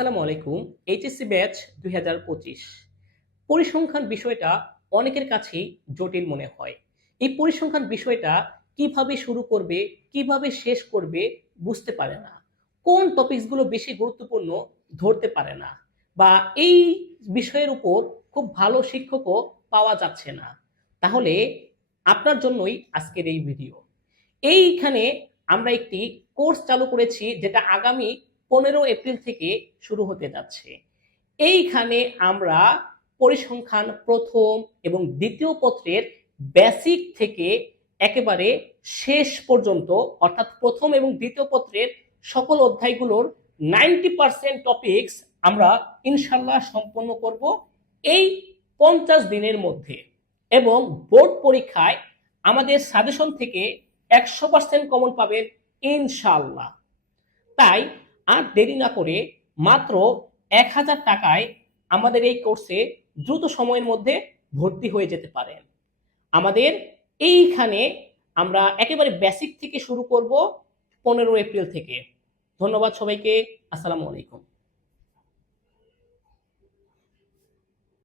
আসসালামু আলাইকুম। HSC batch ২০২৫। পরিসংখ্যান বিষয়টা অনেকের কাছেই জটিল মনে হয়। এই পরিসংখ্যান বিষয়টা কিভাবে শুরু করবে, কিভাবে শেষ করবে বুঝতে পারে না। কোন টপিকসগুলো বেশি গুরুত্বপূর্ণ ধরতে পারে না, বা এই বিষয়ের উপর খুব ভালো শিক্ষকও পাওয়া যাচ্ছে না। তাহলে আপনার জন্যই আজকের এই ভিডিও। এইখানে আমরা একটি কোর্স চালু করেছি, যেটা আগামী 15 এপ্রিল থেকে শুরু হতে যাচ্ছে। এইখানে আমরা পরিসংখ্যান প্রথম এবং দ্বিতীয় পত্রের বেসিক থেকে একেবারে শেষ পর্যন্ত, অর্থাৎ প্রথম এবং দ্বিতীয় পত্রের সকল অধ্যায়গুলোর 90% টপিকস আমরা ইনশাল্লাহ সম্পন্ন করব এই 50 দিনের মধ্যে। এবং বোর্ড পরীক্ষায় আমাদের সাজেশন থেকে 100% কমন পাবেন ইনশাল্লাহ। তাই আর দেরি না করে মাত্র 1000 টাকায় আমাদের এই কোর্সে দ্রুত সময়ের মধ্যে ভর্তি হয়ে যেতে পারেন। আমাদের এইখানে আমরা একেবারে বেসিক থেকে শুরু করব 15 এপ্রিল থেকে। ধন্যবাদ সবাইকে। আসসালামু আলাইকুম।